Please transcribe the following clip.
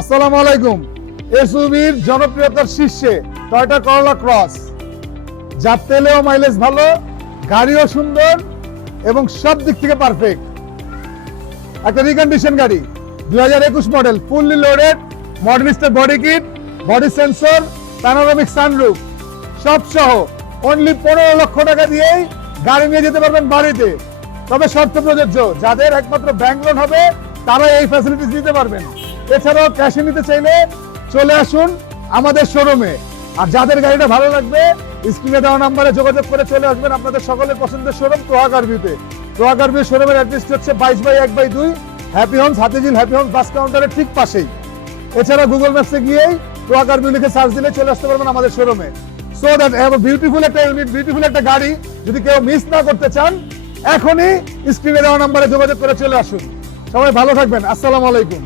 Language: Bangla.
আসসালামু আলাইকুম। এসইউভির জনপ্রিয়তার শীর্ষে টয়োটা করোলা ক্রস, যার তেলেও মাইলেজ ভালো, গাড়িও সুন্দর এবং সব দিক থেকে পারফেক্ট। একটা রিকন্ডিশন গাড়ি, 2021 মডেল, ফুললি লোডেড, মডার্নিস্টের body kit, body sensor, panoramic sunroof সব সহ অনলি 15 লক্ষ টাকা দিয়েই গাড়ি নিয়ে যেতে পারবেন বাড়িতে। তবে শর্ত প্রযোজ্য, যাদের একমাত্র ব্যাংক লোন হবে তারা এই ফ্যাসিলিটিস নিতে পারবেন। এছাড়াও ক্যাশে নিতে চাইলে চলে আসুন আমাদের শোরুমে। আর যাদের গাড়িটা ভালো লাগবে স্ক্রিনে দেওয়া নাম্বারে যোগাযোগ করে চলে আসবেন আপনাদের সকলের পছন্দের শোরুম তোহাগার ভিউতে। তোহাগার ভিউ শোরুমের অ্যাড্রেস হচ্ছে 22/1/2 Happy Homes, Hatirjheel Happy Homes bus কাউন্টারের ঠিক পাশেই। এছাড়া গুগল ম্যাপসে গিয়েই তোহাগার ভিউ লিখে সার্চ দিলে চলে আসতে পারবেন আমাদের শোরুমে। সো দ্যাট বিউটিফুল একটা ইউনিট, বিউটিফুল একটা গাড়ি যদি কেউ মিস না করতে চান, এখনই স্ক্রিনে দেওয়া নাম্বারে যোগাযোগ করে চলে আসুন। সবাই ভালো থাকবেন। আসসালামু আলাইকুম।